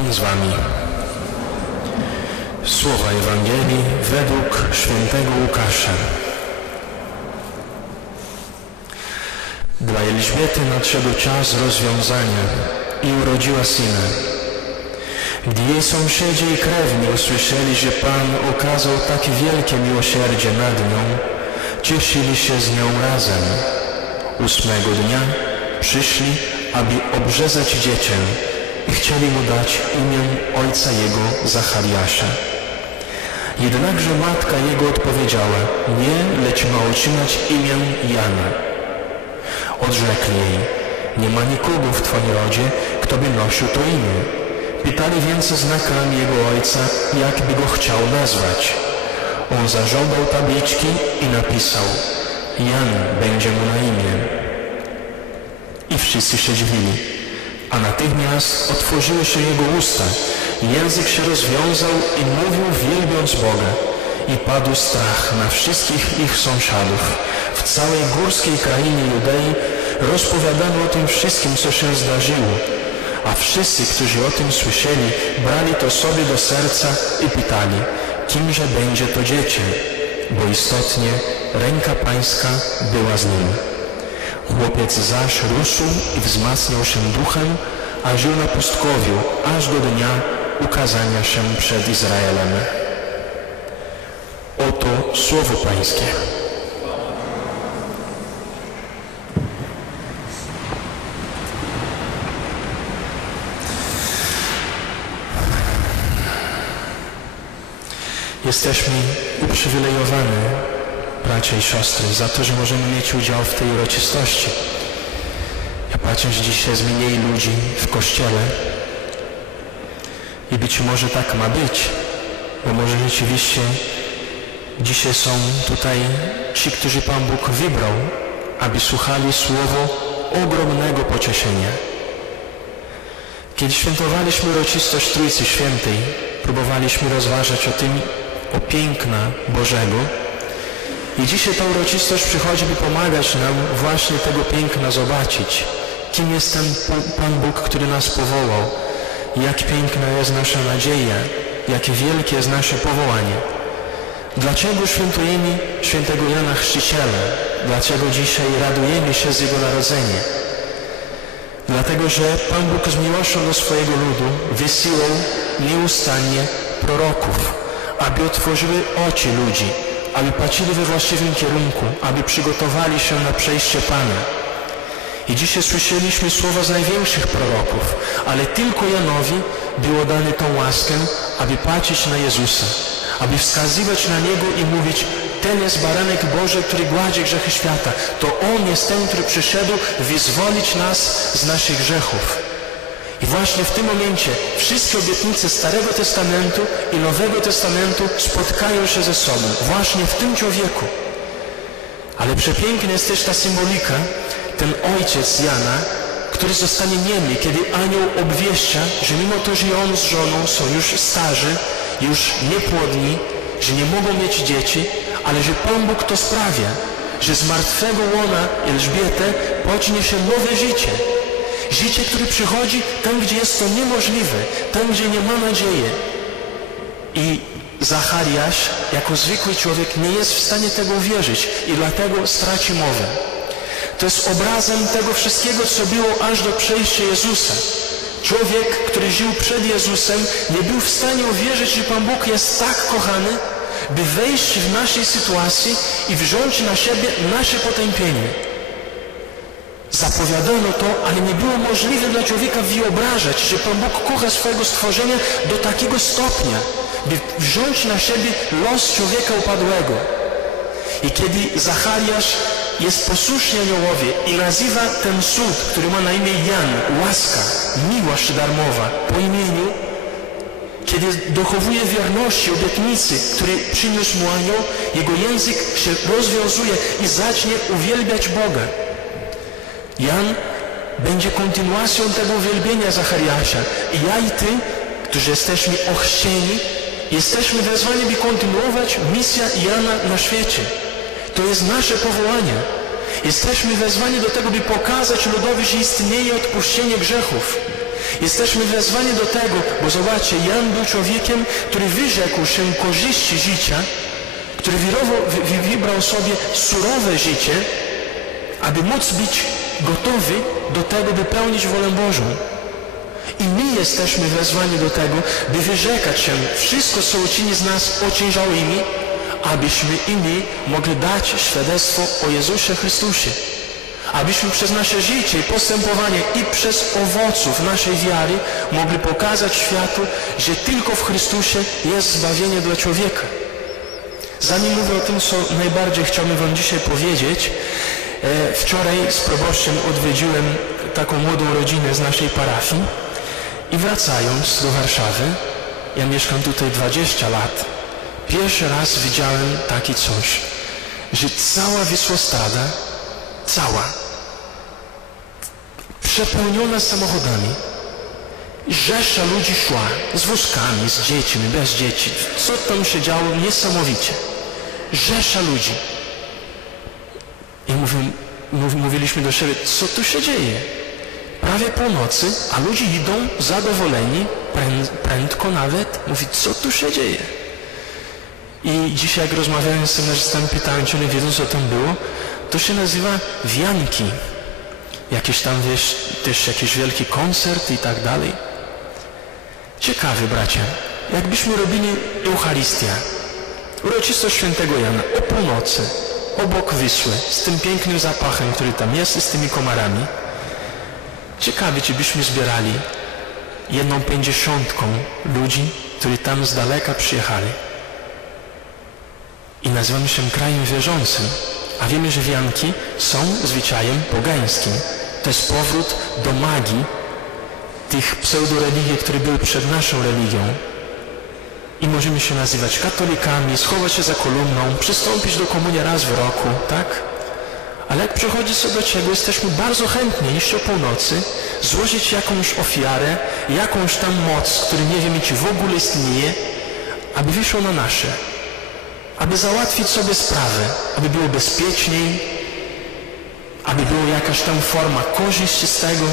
Pan z wami. Słowa Ewangelii według świętego Łukasza. Dla Elżbiety nadszedł czas rozwiązania i urodziła syna. Gdy jej sąsiedzi i krewni usłyszeli, że Pan okazał tak wielkie miłosierdzie nad nią, cieszyli się z nią razem. Ósmego dnia przyszli, aby obrzezać dziecię i chcieli mu dać imię ojca jego Zachariasza. Jednakże matka jego odpowiedziała, nie, lecz ma otrzymać imię Jana. Odrzekli jej, nie ma nikogo w Twoim rodzie, kto by nosił to imię. Pytali więc znakami jego ojca, jak by go chciał nazwać. On zażądał tabliczki i napisał, Jan będzie mu na imię. I wszyscy się dziwili. A natychmiast otworzyły się jego usta, język się rozwiązał i mówił wielbiąc Boga. I padł strach na wszystkich ich sąsiadów. W całej górskiej krainie Judei rozpowiadano o tym wszystkim, co się zdarzyło. A wszyscy, którzy o tym słyszeli, brali to sobie do serca i pytali, kimże będzie to dziecię, bo istotnie ręka pańska była z nim. Chłopiec zaś rósł i wzmacniał się duchem, a żył na pustkowiu aż do dnia ukazania się przed Izraelem. Oto słowo Pańskie. Jesteśmy uprzywilejowani, bracia i siostry, za to, że możemy mieć udział w tej uroczystości. Ja patrzę, że dzisiaj jest mniej ludzi w kościele i być może tak ma być, bo może rzeczywiście dzisiaj są tutaj ci, którzy Pan Bóg wybrał, aby słuchali słowo ogromnego pocieszenia. Kiedy świętowaliśmy uroczystość Trójcy Świętej, próbowaliśmy rozważać o tym, o piękna Bożego. I dzisiaj ta uroczystość przychodzi, by pomagać nam właśnie tego piękna zobaczyć. Kim jest ten Pan Bóg, który nas powołał? Jak piękna jest nasza nadzieja? Jakie wielkie jest nasze powołanie? Dlaczego świętujemy świętego Jana Chrzciciela? Dlaczego dzisiaj radujemy się z Jego narodzenia? Dlatego, że Pan Bóg z miłością do swojego ludu wysyłał nieustannie proroków, aby otworzyły oczy ludzi, aby patrzyli we właściwym kierunku, aby przygotowali się na przejście Pana. I dzisiaj słyszeliśmy słowa z największych proroków, ale tylko Janowi było dane tą łaskę, aby patrzeć na Jezusa, aby wskazywać na Niego i mówić, ten jest baranek Boży, który gładzi grzechy świata. To On jest ten, który przyszedł wyzwolić nas z naszych grzechów. I właśnie w tym momencie wszystkie obietnice Starego Testamentu i Nowego Testamentu spotkają się ze sobą. Właśnie w tym człowieku. Ale przepiękna jest też ta symbolika, ten ojciec Jana, który zostanie niemy, kiedy anioł obwieścia, że mimo to, że on z żoną są już starzy, już niepłodni, że nie mogą mieć dzieci, ale że Pan Bóg to sprawia, że z martwego łona Elżbietę pocznie się nowe życie. Życie, które przychodzi tam, gdzie jest to niemożliwe, tam, gdzie nie ma nadziei. I Zachariasz, jako zwykły człowiek, nie jest w stanie tego uwierzyć i dlatego straci mowę. To jest obrazem tego wszystkiego, co było aż do przejścia Jezusa. Człowiek, który żył przed Jezusem, nie był w stanie uwierzyć, że Pan Bóg jest tak kochany, by wejść w naszej sytuacji i wziąć na siebie nasze potępienie. Zapowiadano to, ale nie było możliwe dla człowieka wyobrażać, że Pan Bóg kocha swojego stworzenia do takiego stopnia, by wziąć na siebie los człowieka upadłego. I kiedy Zachariasz jest posłuszny aniołowie i nazywa ten cud, który ma na imię Jan, łaska, miłość darmowa, po imieniu, kiedy dochowuje wierności obietnicy, który przyniósł mu anioł, jego język się rozwiązuje i zacznie uwielbiać Boga. Jan będzie kontynuacją tego uwielbienia Zachariasza. I ja i ty, którzy jesteśmy ochrzczeni, jesteśmy wezwani, by kontynuować misję Jana na świecie. To jest nasze powołanie. Jesteśmy wezwani do tego, by pokazać ludowi, że istnieje odpuszczenie grzechów. Jesteśmy wezwani do tego, bo zobaczcie, Jan był człowiekiem, który wyrzekł się korzyści życia, który wybrał sobie surowe życie, aby móc być gotowy do tego, by pełnić wolę Bożą. I my jesteśmy wezwani do tego, by wyrzekać się wszystko, co uczyni z nas ociężałymi, abyśmy i mogli dać świadectwo o Jezusie Chrystusie. Abyśmy przez nasze życie i postępowanie i przez owoców naszej wiary mogli pokazać światu, że tylko w Chrystusie jest zbawienie dla człowieka. Zanim mówię o tym, co najbardziej chciałbym Wam dzisiaj powiedzieć, wczoraj z proboszczem odwiedziłem taką młodą rodzinę z naszej parafii i wracając do Warszawy, ja mieszkam tutaj 20 lat, pierwszy raz widziałem takie coś, że cała Wisłostrada, cała, przepełniona samochodami, rzesza ludzi szła z wózkami, z dziećmi, bez dzieci. Co tam się działo? Niesamowicie. Rzesza ludzi. I mówi, mówiliśmy do siebie, co tu się dzieje? Prawie północy, a ludzie idą zadowoleni, prędko nawet. Mówi, co tu się dzieje? I dzisiaj jak rozmawiałem z seminarzystami, pytałem, czy oni wiedzą, co tam było. To się nazywa wianki. Jakieś tam, wiesz, też jakiś wielki koncert i tak dalej. Ciekawy, bracie, jakbyśmy robili Eucharystię, uroczystość świętego Jana o północy, obok Wisły, z tym pięknym zapachem, który tam jest i z tymi komarami. Ciekawie, czy byśmy zbierali jedną pięćdziesiątką ludzi, którzy tam z daleka przyjechali. I nazywamy się krajem wierzącym, a wiemy, że wianki są zwyczajem pogańskim. To jest powrót do magii tych pseudoreligii, które były przed naszą religią. I możemy się nazywać katolikami, schować się za kolumną, przystąpić do komunii raz w roku, tak? Ale jak przychodzi co do czego, jesteśmy bardzo chętni iść o północy, złożyć jakąś ofiarę, jakąś tam moc, który nie wiemy, czy w ogóle istnieje, aby wyszło na nasze. Aby załatwić sobie sprawę, aby było bezpieczniej, aby była jakaś tam forma korzyści z tego.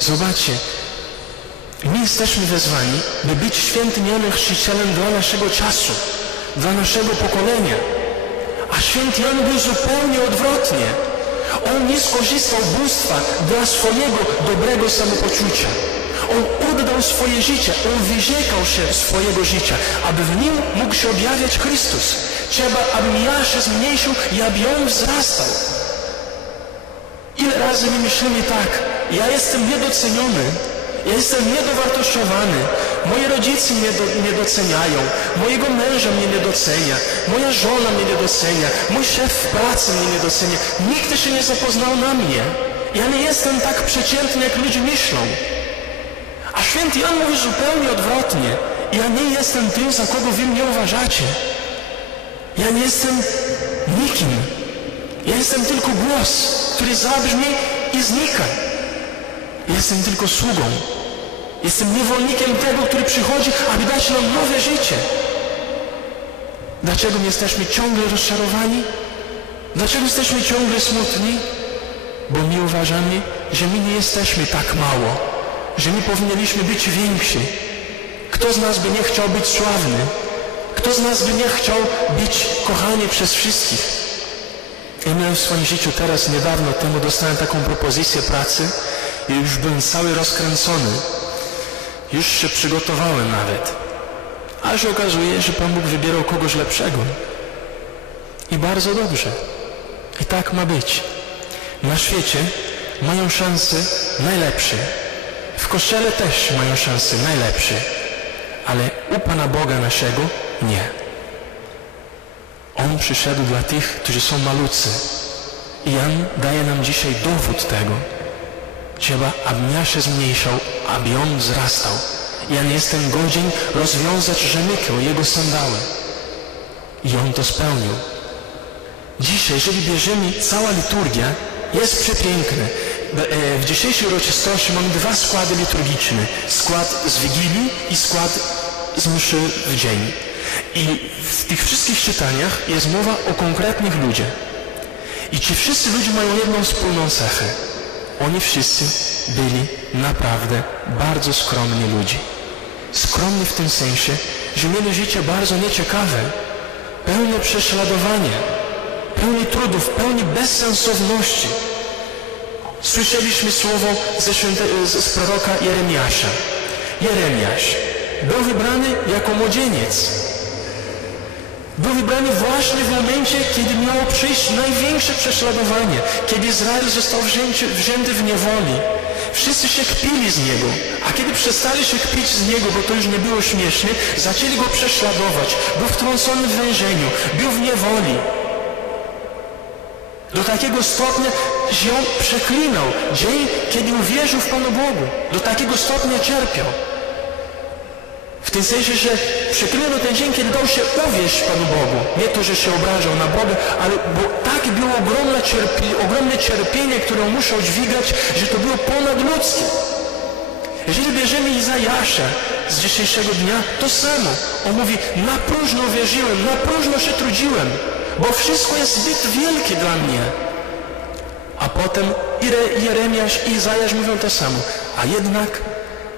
Zobaczcie, my jesteśmy wezwani, by być świętym Janem Chrzcicielem dla naszego czasu, dla naszego pokolenia. A święty Jan był zupełnie odwrotnie. On nie skorzystał bóstwa dla swojego dobrego samopoczucia. On oddał swoje życie, on wyrzekał się swojego życia, aby w nim mógł się objawiać Chrystus. Trzeba, aby ja się zmniejszył i aby on wzrastał. Ile razy my myślimy tak, ja jestem niedoceniony, jestem niedowartościowany, moi rodzice mnie do, nie doceniają, mojego męża mnie nie docenia, moja żona mnie nie docenia, mój szef w pracy mnie nie docenia, nikt się nie zapoznał na mnie. Ja nie jestem tak przeciętny, jak ludzie myślą. A święty Jan mówi zupełnie odwrotnie. Ja nie jestem tym, za kogo wy mnie uważacie. Ja nie jestem nikim. Ja jestem tylko głos, który zabrzmi i znika. Jestem tylko sługą. Jestem niewolnikiem tego, który przychodzi, aby dać nam nowe życie. Dlaczego my jesteśmy ciągle rozczarowani? Dlaczego jesteśmy ciągle smutni? Bo my uważamy, że my nie jesteśmy tak mało, że my powinniśmy być więksi. Kto z nas by nie chciał być sławny? Kto z nas by nie chciał być kochany przez wszystkich? Ja miałem w swoim życiu teraz, niedawno temu dostałem taką propozycję pracy i już byłem cały rozkręcony. Już się przygotowałem nawet. A się okazuje, że Pan Bóg wybierał kogoś lepszego. I bardzo dobrze. I tak ma być. Na świecie mają szanse najlepsze. W Kościele też mają szanse najlepsze. Ale u Pana Boga naszego nie. On przyszedł dla tych, którzy są malutcy. I Jan daje nam dzisiaj dowód tego. Trzeba, abym ja się zmniejszał, aby on wzrastał. Ja nie jestem godzien rozwiązać rzemykę jego sandały. I on to spełnił. Dzisiaj, jeżeli bierzemy, cała liturgia jest przepiękna. E, w dzisiejszej uroczystości mamy dwa składy liturgiczne. Skład z Wigilii i skład z mszy w dzień. I w tych wszystkich czytaniach jest mowa o konkretnych ludziach. I ci wszyscy ludzie mają jedną wspólną cechę. Oni wszyscy byli naprawdę bardzo skromni ludzi. Skromni w tym sensie, że mieli życie bardzo nieciekawe, pełne prześladowania, pełni trudów, pełni bezsensowności. Słyszeliśmy słowo ze, święte, z, proroka Jeremiasza. Jeremiasz był wybrany jako młodzieniec. Był wybrany właśnie w momencie, kiedy miało przyjść największe prześladowanie, kiedy Izrael został wzięty, wzięty w niewoli. Wszyscy się kpili z niego, a kiedy przestali się kpić z niego, bo to już nie było śmieszne, zaczęli go prześladować. Był wtrącony w więzieniu, był w niewoli. Do takiego stopnia, że on przeklinał dzień, kiedy uwierzył w Panu Bogu. Do takiego stopnia cierpiał. W tym sensie, że przeklinał ten dzień, kiedy dał się uwierzyć Panu Bogu. Nie to, że się obrażał na Boga, ale bo tak było ogromne, cierpi, ogromne cierpienie, które musiał dźwigać, że to było ponadludzkie. Jeżeli bierzemy Izajasza z dzisiejszego dnia, to samo. On mówi, na próżno wierzyłem, na próżno się trudziłem, bo wszystko jest zbyt wielkie dla mnie. A potem Jeremiasz i Izajasz mówią to samo. A jednak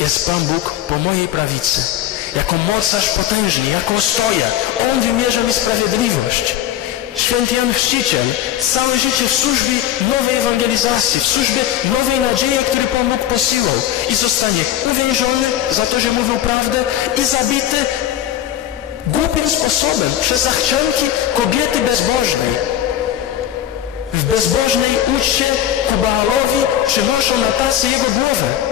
jest Pan Bóg po mojej prawicy. Jako mocarz potężny, jako stoja. On wymierza mi sprawiedliwość. Święty Jan Chrzciciel, całe życie w służbie nowej ewangelizacji, w służbie nowej nadziei, który Pan Bóg posyłał i zostanie uwięziony za to, że mówił prawdę i zabity głupim sposobem przez zachcianki kobiety bezbożnej. W bezbożnej uczcie ku Baalowi przynoszą na tacy jego głowę.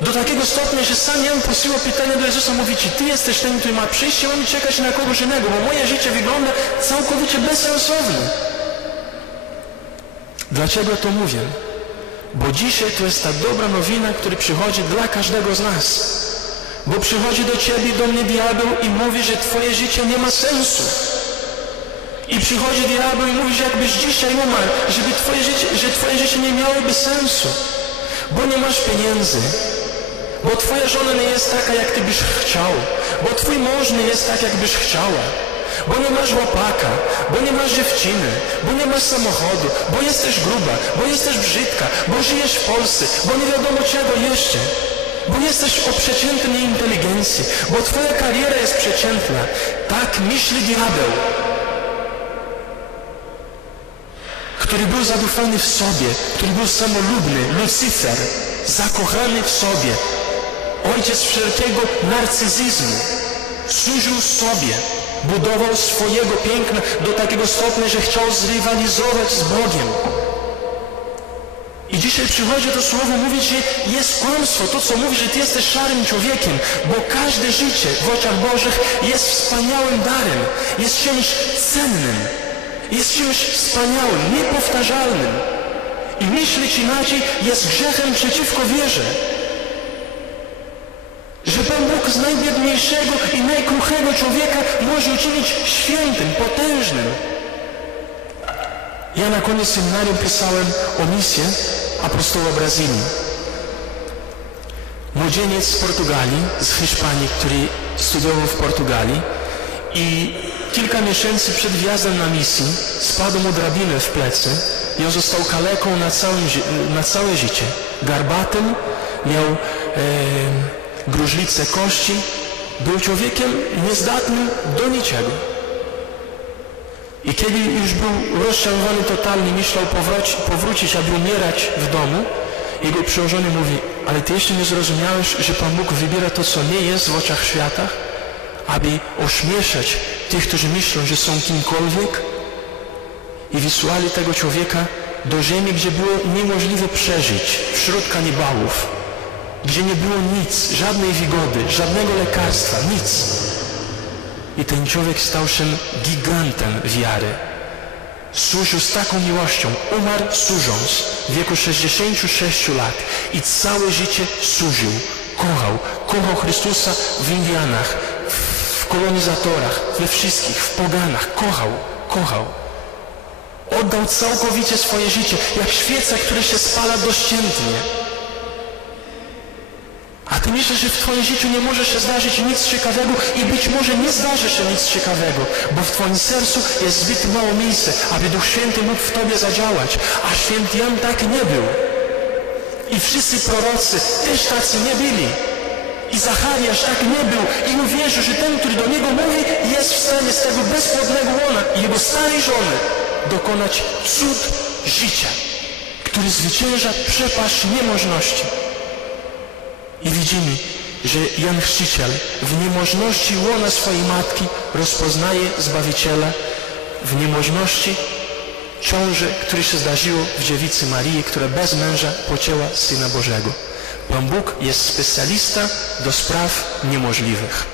Do takiego stopnia, że sam Jan posyła pytanie do Jezusa, mówi Ci, Ty jesteś ten, który ma przyjść, ja mam czekać na kogoś innego, bo moje życie wygląda całkowicie bezsensownie. Dlaczego to mówię? Bo dzisiaj to jest ta dobra nowina, która przychodzi dla każdego z nas. Bo przychodzi do Ciebie, do mnie diabeł i mówi, że Twoje życie nie ma sensu. I przychodzi diabeł i mówi, że jakbyś dzisiaj umarł, żeby twoje życie, że Twoje życie nie miałoby sensu. Bo nie masz pieniędzy, bo Twoja żona nie jest taka, jak Ty byś chciał, bo Twój mąż nie jest tak, jak byś chciała, bo nie masz łopaka, bo nie masz dziewczyny, bo nie masz samochodu, bo jesteś gruba, bo jesteś brzydka, bo żyjesz w Polsce, bo nie wiadomo czego jeszcze, bo jesteś o przeciętnej inteligencji, bo Twoja kariera jest przeciętna. Tak myśli diabeł, który był zadufany w sobie, który był samolubny, Lucyfer, zakochany w sobie, ojciec wszelkiego narcyzizmu, służył sobie, budował swojego piękna do takiego stopnia, że chciał zrywalizować z Bogiem. I dzisiaj przychodzi to słowo mówić, że jest kłamstwo, to co mówi, że ty jesteś szarym człowiekiem, bo każde życie w oczach Bożych jest wspaniałym darem, jest czymś cennym, jest czymś wspaniałym, niepowtarzalnym. I myśleć inaczej jest grzechem przeciwko wierze z najbiedniejszego i najkruchego człowieka może uczynić świętym, potężnym. Ja na koniec seminarium pisałem o misję apostoła Brazylii. Młodzieniec z Portugalii, z Hiszpanii, który studiował w Portugalii i kilka miesięcy przed wjazdem na misję spadł mu drabinę w plecy i on został kaleką na, całym, na całe życie. Garbatym miał... gruźlicę kości, był człowiekiem niezdatnym do niczego. I kiedy już był rozczarowany totalnie, myślał powróci, powrócić, aby umierać w domu, jego przełożony mówi, ale ty jeszcze nie zrozumiałeś, że Pan Bóg wybiera to, co nie jest w oczach świata, aby ośmieszać tych, którzy myślą, że są kimkolwiek? I wysłali tego człowieka do ziemi, gdzie było niemożliwe przeżyć wśród kanibałów gdzie nie było nic, żadnej wygody, żadnego lekarstwa, nic. I ten człowiek stał się gigantem wiary. Służył z taką miłością, umarł służąc w wieku 66 lat i całe życie służył, kochał, kochał Chrystusa w Indianach, w kolonizatorach, we wszystkich, w poganach, kochał, kochał. Oddał całkowicie swoje życie, jak świeca, która się spala dościętnie. A ty myślisz, że w twoim życiu nie może się zdarzyć nic ciekawego i być może nie zdarzy się nic ciekawego, bo w twoim sercu jest zbyt mało miejsca, aby Duch Święty mógł w tobie zadziałać. A święty Jan tak nie był. I wszyscy prorocy też tacy nie byli. I Zachariasz tak nie był i uwierzył, że ten, który do niego mówi, jest w stanie z tego bezpłodnego łona i jego starej żony dokonać cud życia, który zwycięża przepaść niemożności. I widzimy, że Jan Chrzciciel w niemożności łona swojej matki rozpoznaje Zbawiciela, w niemożności ciąży, które się zdarzyło w dziewicy Marii, która bez męża pocięła Syna Bożego. Pan Bóg jest specjalista do spraw niemożliwych.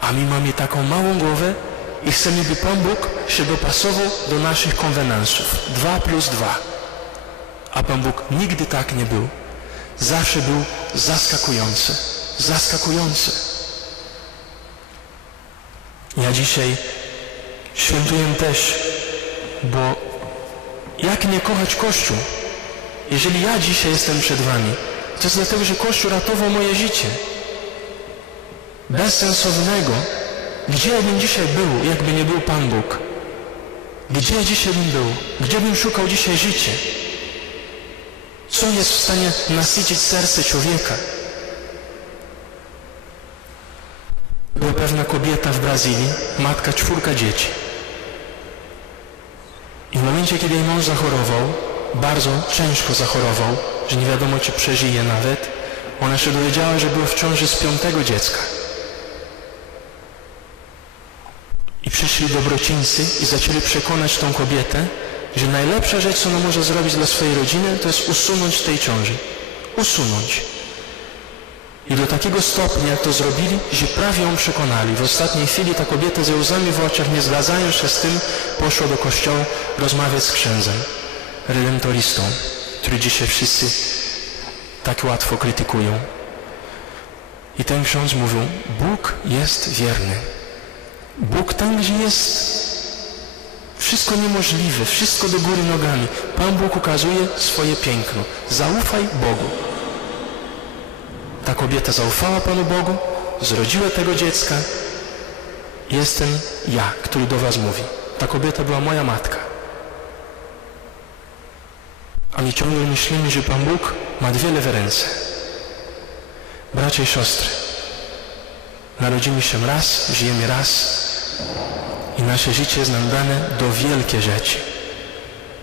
A my mamy taką małą głowę i chcemy, by Pan Bóg się dopasował do naszych konwenansów. Dwa plus dwa. A Pan Bóg nigdy tak nie był. Zawsze był zaskakujący. Zaskakujący. Ja dzisiaj świętuję też, bo jak nie kochać Kościół? Jeżeli ja dzisiaj jestem przed Wami, to jest dlatego, że Kościół ratował moje życie. Bezsensownego. Gdzie ja bym dzisiaj był, jakby nie był Pan Bóg? Gdzie ja dzisiaj bym był? Gdzie bym szukał dzisiaj życia? Co jest w stanie nasycić serce człowieka? Była pewna kobieta w Brazylii, matka czwórka dzieci. I w momencie, kiedy jej mąż zachorował, bardzo ciężko zachorował, że nie wiadomo, czy przeżyje nawet, ona się dowiedziała, że była w ciąży z piątego dziecka. I przyszli dobrocińcy i zaczęli przekonać tą kobietę, że najlepsza rzecz, co ona może zrobić dla swojej rodziny, to jest usunąć tej ciąży. Usunąć. I do takiego stopnia to zrobili, że prawie ją przekonali. W ostatniej chwili ta kobieta ze łzami w oczach, nie zgadzając się z tym, poszła do kościoła rozmawiać z księdzem, redemptoristą, który dzisiaj wszyscy tak łatwo krytykują. I ten ksiądz mówił, Bóg jest wierny. Bóg tam, gdzie jest wszystko niemożliwe, wszystko do góry nogami. Pan Bóg ukazuje swoje piękno. Zaufaj Bogu. Ta kobieta zaufała Panu Bogu, zrodziła tego dziecka. Jestem ja, który do Was mówi. Ta kobieta była moja matka. A my ciągle myślimy, że Pan Bóg ma wiele w ręce. Bracia i siostry, narodzimy się raz, żyjemy raz i nasze życie jest nam dane do wielkie rzeczy.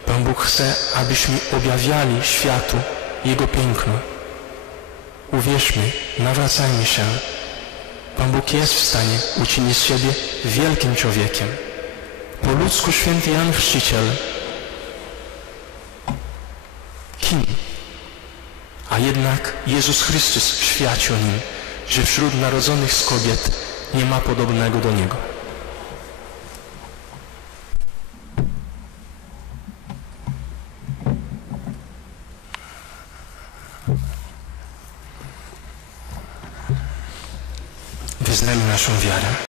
Pan Bóg chce, abyśmy objawiali światu Jego piękno. Uwierzmy, nawracajmy się. Pan Bóg jest w stanie uczynić z siebie wielkim człowiekiem. Po ludzku święty Jan Chrzciciel. Kim? A jednak Jezus Chrystus świadczył nim, że wśród narodzonych z kobiet nie ma podobnego do Niego. na chumbiara.